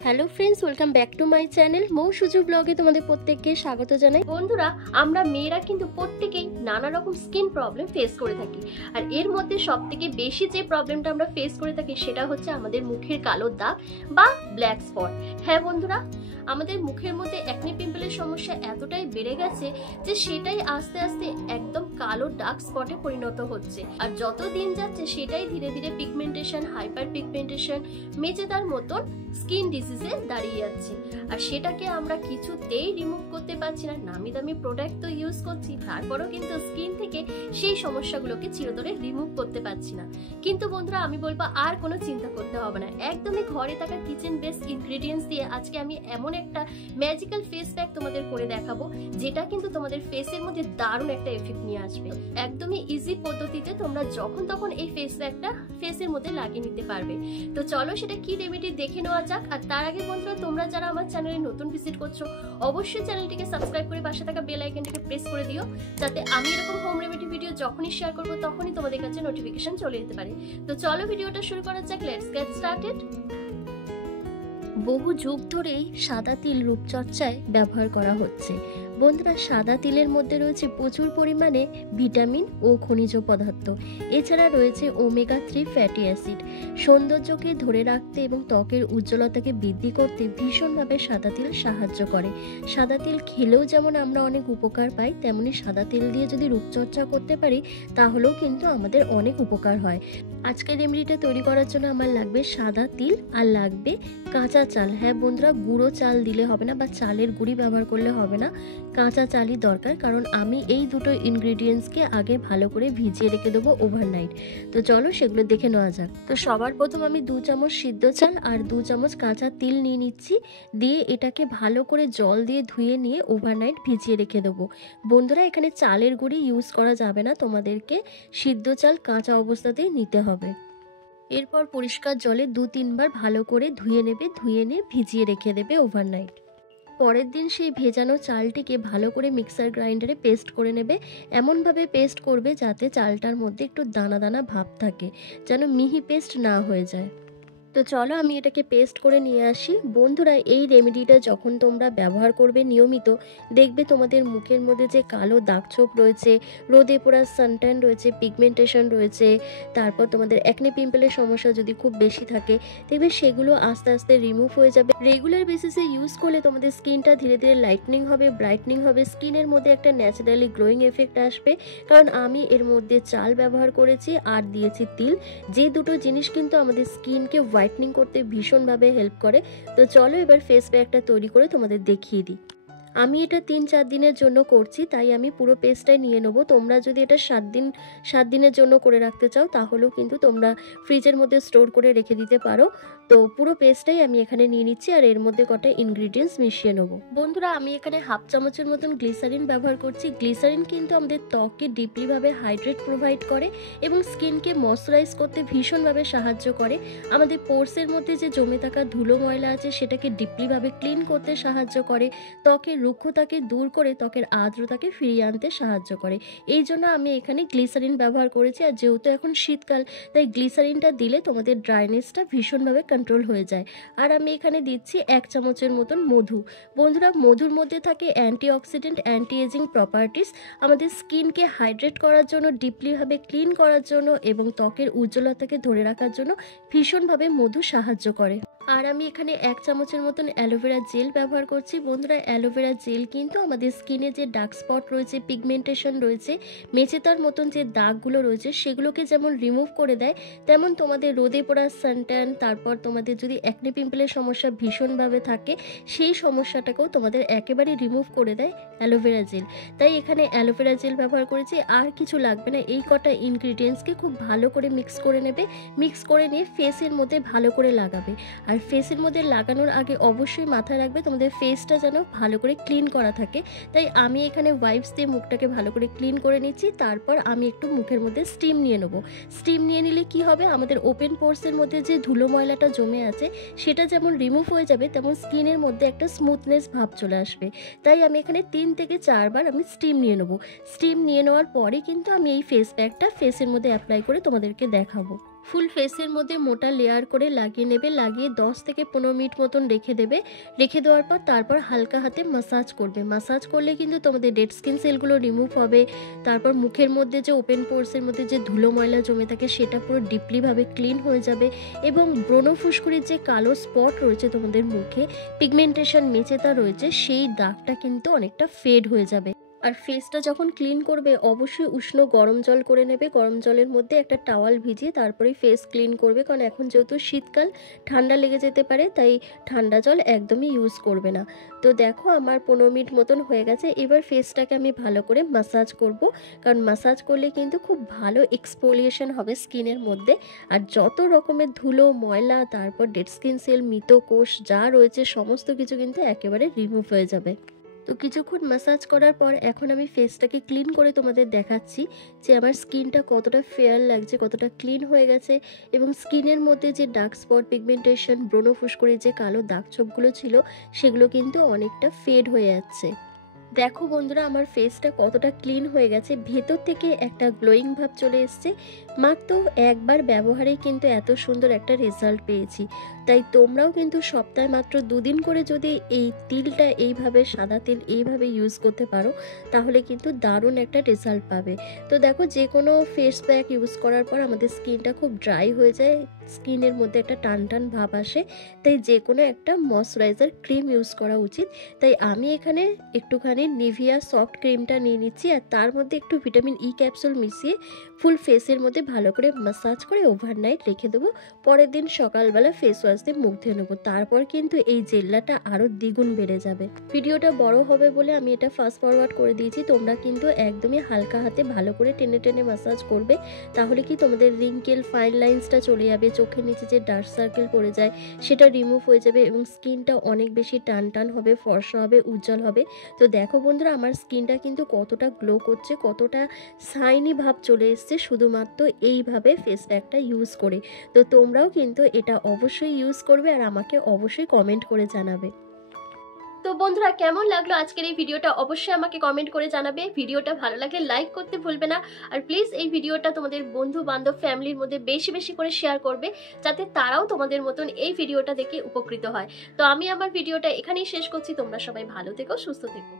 Hello friends, welcome back to my channel Mou Suju ব্লগে তোমাদের প্রত্যেককে স্বাগত জানাই। বন্ধুরা, আমরা মেয়েরা কিন্তু প্রত্যেকেই নানা রকম স্কিন প্রবলেম ফেস করে থাকি, আর এর মধ্যে সবথেকে বেশি যে প্রবলেমটা আমরা ফেস করে থাকি সেটা হচ্ছে আমাদের মুখের কালো দাগ বা ব্ল্যাক স্পট। হ্যাঁ বন্ধুরা, আমাদের মুখের মধ্যে অ্যাকনে পিম্পলের সমস্যা এতটাই বেড়ে গেছে যে সেটাই আস্তে আস্তে একদম কালো ডার্ক স্পটে পরিণত হচ্ছে, আর যত দিন যাচ্ছে সেটাই ধীরে ধীরে পিগমেন্টেশন, হাইপার পিগমেন্টেশন, মেচেদার মতন স্কিন ডিজিজে দাঁড়িয়ে যাচ্ছে। আর সেটাকে আমরা কিছুতেই রিমুভ করতে পারছি না। নামি দামি প্রোডাক্ট তো ইউজ করছি, তারপরেও কিন্তু স্কিন থেকে সেই সমস্যাগুলোকে চিরতরে রিমুভ করতে পারছি না। কিন্তু বন্ধুরা, আমি বলবো আর কোনো চিন্তা করতে হবে না, একদমই ঘরে থাকা কিচেন বেস্ট ইনগ্রেডিয়েন্টস দিয়ে আজকে আমি এমন একটা ম্যাজিক্যাল ফেস প্যাক তোমাদের করে দেখাবো যেটা কিন্তু তোমাদের ফেসের মধ্যে দারুণ একটা এফেক্ট নিয়ে আসবে। একদমই ইজি পদ্ধতিতে তোমরা যখন তখন এই ফেস প্যাকটা ফেসের মধ্যে লাগিয়ে নিতে পারবে। তো চলো সেটা কি রেমেডি দেখে নেওয়া যাক। আর তার আগে বন্ধুরা, তোমরা যারা আমার চ্যানেলে নতুন ভিজিট করছো অবশ্যই চ্যানেলটিকে সাবস্ক্রাইব করে পাশে থাকা বেল আইকনটিকে প্রেস করে দিও, যাতে আমি এরকম হোম রেমেডি ভিডিও যখনই শেয়ার করবো তখনই তোমাদের কাছে নোটিফিকেশন চলে যেতে পারে। তো চলো ভিডিওটা শুরু করা যাক। Let's get started. বহু যুগ ধরেই সাদা তিল রূপচর্চায় ব্যবহার করা হচ্ছে। বন্ধুরা, সাদা তিলের মধ্যে রয়েছে প্রচুর পরিমাণে ভিটামিন ও খনিজ পদার্থ, এছাড়া রয়েছে ওমেগা 3 ফ্যাটি অ্যাসিড। সৌন্দর্যকে ধরে রাখতে এবং ত্বকের উজ্জ্বলতাকে বৃদ্ধি করতে ভীষণভাবে সাদা তিল সাহায্য করে। সাদা তিল খেলেও যেমন আমরা অনেক উপকার পাই, তেমনি সাদা তিল দিয়ে যদি রূপচর্চা করতে পারি তাহলেও কিন্তু আমাদের অনেক উপকার হয়। আজকের রেমেডিটা তৈরি করার জন্য আমার লাগবে সাদা তিল আর লাগবে কাঁচা চাল। হ্যাঁ বন্ধুরা, গুঁড়ো চাল দিলে হবে না বা চালের গুঁড়ি ব্যবহার করলে হবে না, কাঁচা চালই দরকার, কারণ আমি এই দুটো ইনগ্রেডিয়েন্টসকে আগে ভালো করে ভিজিয়ে রেখে দেবো ওভারনাইট। তো চলো সেগুলো দেখে নেওয়া যাক। তো সবার প্রথম আমি 2 চামচ সিদ্ধ চাল আর 2 চামচ কাঁচা তিল নিয়ে নিচ্ছি, দিয়ে এটাকে ভালো করে জল দিয়ে ধুয়ে নিয়ে ওভারনাইট ভিজিয়ে রেখে দেবো। বন্ধুরা, এখানে চালের গুঁড়ি ইউজ করা যাবে না, তোমাদেরকে সিদ্ধ চাল কাঁচা অবস্থাতেই নিতে হবে। এরপর পরিষ্কার জলে 2-3 বার ভালো করে ধুয়ে নেবে, ধুয়ে নিয়ে ভিজিয়ে রেখে দেবে ওভারনাইট। পরের দিন সেই ভেজানো চালটিকে ভালো করে মিক্সার গ্রাইন্ডারে পেস্ট করে নেবে। এমনভাবে পেস্ট করবে যাতে চালটার মধ্যে একটু দানা দানা ভাব থাকে, যেন মিহি পেস্ট না হয়ে যায়। তো চলো আমি এটাকে পেস্ট করে নিয়ে আসি। বন্ধুরা, এই রেমেডিটা যখন তোমরা ব্যবহার করবে নিয়মিত, দেখবে তোমাদের মুখের মধ্যে যে কালো দাগছোপ রয়েছে, রোদে পোড়া সানট্যান রয়েছে, পিগমেন্টেশন রয়েছে, তারপর তোমাদের অ্যাকনে পিম্পলের সমস্যা যদি খুব বেশি থাকে, দেখবে সেগুলো আস্তে আস্তে রিমুভ হয়ে যাবে। রেগুলার বেসিসে ইউজ করলে তোমাদের স্কিনটা ধীরে ধীরে লাইটনিং হবে, ব্রাইটনিং হবে, স্কিনের মধ্যে একটা ন্যাচারালি গ্লোয়িং এফেক্ট আসবে। কারণ আমি এর মধ্যে চাল ব্যবহার করেছি আর দিয়েছি তিল, যে দুটো জিনিস কিন্তু আমাদের স্কিনকে হোয়াইটনিং করতে ভীষণভাবে হেল্প করে। তো চলো এবার ফেস প্যাকটা তৈরি করে তোমাদের দেখিয়ে দিই। আমি এটা 3-4 দিনের জন্য করছি, তাই আমি পুরো পেস্টটাই নিয়ে নেবো। তোমরা যদি এটা 7 দিনের জন্য করে রাখতে চাও তাহলেও কিন্তু তোমরা ফ্রিজের মধ্যে স্টোর করে রেখে দিতে পারো। তো পুরো পেস্টটাই আমি এখানে নিয়ে নিচ্ছি, আর এর মধ্যে কটা ইনগ্রিডিয়েন্টস মিশিয়ে নেবো। বন্ধুরা, আমি এখানে 1/2 চামচের মতন গ্লিসারিন ব্যবহার করছি। গ্লিসারিন কিন্তু আমাদের ত্বককে ডিপলিভাবে হাইড্রেট প্রোভাইড করে এবং স্কিনকে ময়শ্চারাইজ করতে ভীষণভাবে সাহায্য করে। আমাদের পোর্সের মধ্যে যে জমে থাকা ধুলো ময়লা আছে সেটাকে ডিপলিভাবে ক্লিন করতে সাহায্য করে, ত্বকের রুক্ষতাকে দূর করে ত্বকের আর্দ্রতাকে ফিরিয়ে আনতে সাহায্য করে। এই জন্য আমি এখানে গ্লিসারিন ব্যবহার করেছি। আর যেহেতু এখন শীতকাল, তাই গ্লিসারিনটা দিলে তোমাদের ড্রাইনেসটা ভীষণভাবে কন্ট্রোল হয়ে যায়। আর আমি এখানে দিচ্ছি 1 চামচের মতন মধু। বন্ধুরা, মধুর মধ্যে থাকে অ্যান্টিঅক্সিডেন্ট, অ্যান্টি এজিং প্রপার্টিস। আমাদের স্কিনকে হাইড্রেট করার জন্য, ডিপলিভাবে ক্লিন করার জন্য এবং ত্বকের উজ্জ্বলতাকে ধরে রাখার জন্য ভীষণভাবে মধু সাহায্য করে। আর আমি এখানে 1 চামচের মতন অ্যালোভেরা জেল ব্যবহার করছি। বন্ধুরা, অ্যালোভেরা জেল কিন্তু আমাদের স্কিনে যে ডার্ক স্পট রয়েছে, পিগমেন্টেশন রয়েছে, মেচেতার মতন যে দাগগুলো রয়েছে সেগুলোকে যেমন রিমুভ করে দেয়, তেমন তোমাদের রোদে পোড়া সানট্যান, তারপর তোমাদের যদি অ্যাকনে পিম্পলের সমস্যা ভীষণভাবে থাকে সেই সমস্যাটাকেও তোমাদের একেবারে রিমুভ করে দেয় অ্যালোভেরা জেল। তাই এখানে অ্যালোভেরা জেল ব্যবহার করেছি। আর কিছু লাগবে না, এই কটা ইনগ্রিডিয়েন্টসকে খুব ভালো করে মিক্স করে নেবে। মিক্স করে নিয়ে ফেসের মধ্যে ভালো করে লাগাবে। আর ফেসের মধ্যে লাগানোর আগে অবশ্যই মাথায় রাখবে তোমাদের ফেসটা যেন ভালো করে ক্লিন করা থাকে। তাই আমি এখানে ওয়াইপস দিয়ে মুখটাকে ভালো করে ক্লিন করে নিচ্ছি। তারপর আমি একটু মুখের মধ্যে স্টিম নিয়ে নেবো। স্টিম নিয়ে নিলে কি হবে, আমাদের ওপেন পোর্সের মধ্যে যে ধুলো ময়লাটা জমে আছে সেটা যেমন রিমুভ হয়ে যাবে, তেমন স্কিনের মধ্যে একটা স্মুথনেস ভাব চলে আসবে। তাই আমি এখানে 3 থেকে 4 বার আমি স্টিম নিয়ে নেবো। স্টিম নিয়ে নেওয়ার পরে কিন্তু আমি এই ফেস প্যাকটা ফেসের মধ্যে অ্যাপ্লাই করে তোমাদেরকে দেখাবো। ফুল ফেসের মধ্যে মোটা লেয়ার করে লাগিয়ে নেবে, লাগিয়ে 10 থেকে 15 মিনিট মতন রেখে দেবে। রেখে দেওয়ার পর তারপর হালকা হাতে মাসাজ করবে। মাসাজ করলে কিন্তু তোমাদের ডেড স্কিন সেলগুলো রিমুভ হবে। তারপর মুখের মধ্যে যে ওপেন পোর্সের মধ্যে যে ধুলো ময়লা জমে থাকে সেটা পুরো ডিপলিভাবে ক্লিন হয়ে যাবে এবং ব্রণ ফুসকুড়ির যে কালো স্পট রয়েছে তোমাদের মুখে, পিগমেন্টেশন মেচেতা রয়েছে, সেই দাগটা কিন্তু অনেকটা ফেড হয়ে যাবে। আর ফেসটা যখন ক্লিন করবে অবশ্যই উষ্ণ গরম জল করে নেবে। গরম জলের মধ্যে একটা টাওয়াল ভিজিয়ে তারপরে ফেস ক্লিন করবে, কারণ এখন যেহেতু শীতকাল ঠান্ডা লেগে যেতে পারে, তাই ঠান্ডা জল একদমই ইউজ করবে না। তো দেখো আমার 15 মিনিট মতন হয়ে গেছে। এবার ফেসটাকে আমি ভালো করে মাসাজ করব, কারণ মাসাজ করলে কিন্তু খুব ভালো এক্সফোলিয়েশন হবে স্কিনের মধ্যে। আর যত রকমের ধুলো ময়লা, তারপর ডেড স্কিন সেল, মৃত কোষ যা রয়েছে সমস্ত কিছু কিন্তু একেবারে রিমুভ হয়ে যাবে। তো কিছুক্ষণ ম্যাসাজ করার পর এখন আমি ফেসটাকে ক্লিন করে তোমাদের দেখাচ্ছি যে আমার স্কিনটা কতটা ফেয়ার লাগছে, কতটা ক্লিন হয়ে গেছে এবং স্কিনের মধ্যে যে ডার্ক স্পট, পিগমেন্টেশন, ব্রণ ফুসকুড়ির যে কালো দাগ ছোপগুলো ছিল সেগুলো কিন্তু অনেকটা ফেড হয়ে যাচ্ছে। দেখো বন্ধুরা আমার ফেসটা কতটা ক্লিন হয়ে গেছে, ভেতর থেকে একটা গ্লোয়িং ভাব চলে এসছে। মাত্র একবার ব্যবহারেই কিন্তু এত সুন্দর একটা রেজাল্ট পেয়েছি। তাই তোমরাও কিন্তু সপ্তাহে মাত্র 2 দিন করে যদি এই তিলটা এইভাবে, সাদা তিল এইভাবে ইউজ করতে পারো তাহলে কিন্তু দারুণ একটা রেজাল্ট পাবে। তো দেখো যে কোনো ফেস প্যাক ইউজ করার পর আমাদের স্কিনটা খুব ড্রাই হয়ে যায়, স্কিনের মধ্যে একটা টান টান ভাব আসে, তাই যে কোনো একটা ময়শ্চারাইজার ক্রিম ইউজ করা উচিত। তাই আমি এখানে একটুখানি নিভিয়া সফট ক্রিমটা নিয়ে নিচ্ছি আর তার মধ্যে একটু ভিটামিন ই ক্যাপসুল মিশিয়ে ফুল ফেসের মধ্যে ভালো করে ম্যাসাজ করে ওভারনাইট রেখে দেবো। পরের দিন সকালবেলা ফেস ওয়াশ দিয়ে মুখ ধুয়ে নেবো। তারপর কিন্তু এই জেল্লাটা আরও দ্বিগুণ বেড়ে যাবে। ভিডিওটা বড় হবে বলে আমি এটা ফাস্ট ফরওয়ার্ড করে দিয়েছি। তোমরা কিন্তু একদমই হালকা হাতে ভালো করে টেনে টেনে ম্যাসাজ করবে, তাহলে কি তোমাদের রিঙ্কেল, ফাইন লাইন্সটা চলে যাবে, চোখের নিচে যে ডার্ক সার্কেল পড়ে যায় সেটা রিমুভ হয়ে যাবে এবং স্কিনটা অনেক বেশি টান টান হবে, ফর্সা হবে, উজ্জ্বল হবে। তো দেখো বন্ধুরা আমার স্কিনটা কিন্তু কতটা গ্লো করছে, কতটা শাইনি ভাব চলে এসছে শুধুমাত্র এইভাবে ফেস প্যাকটা ইউজ করে। তো তোমরাও কিন্তু এটা অবশ্যই ইউজ করবে আর আমাকে অবশ্যই কমেন্ট করে জানাবে। তো বন্ধুরা কেমন লাগলো আজকের এই ভিডিওটা অবশ্যই আমাকে কমেন্ট করে জানাবে। ভিডিওটা ভালো লাগলে লাইক করতে ভুলবে না আর প্লিজ এই ভিডিওটা তোমাদের বন্ধু বান্ধব ফ্যামিলির মধ্যে বেশি বেশি করে শেয়ার করবে, যাতে তারাও তোমাদের মতন এই ভিডিওটা দেখে উপকৃত হয়। তো আমি আমার ভিডিওটা এখানেই শেষ করছি। তোমরা সবাই ভালো থেকো, সুস্থ থেকো।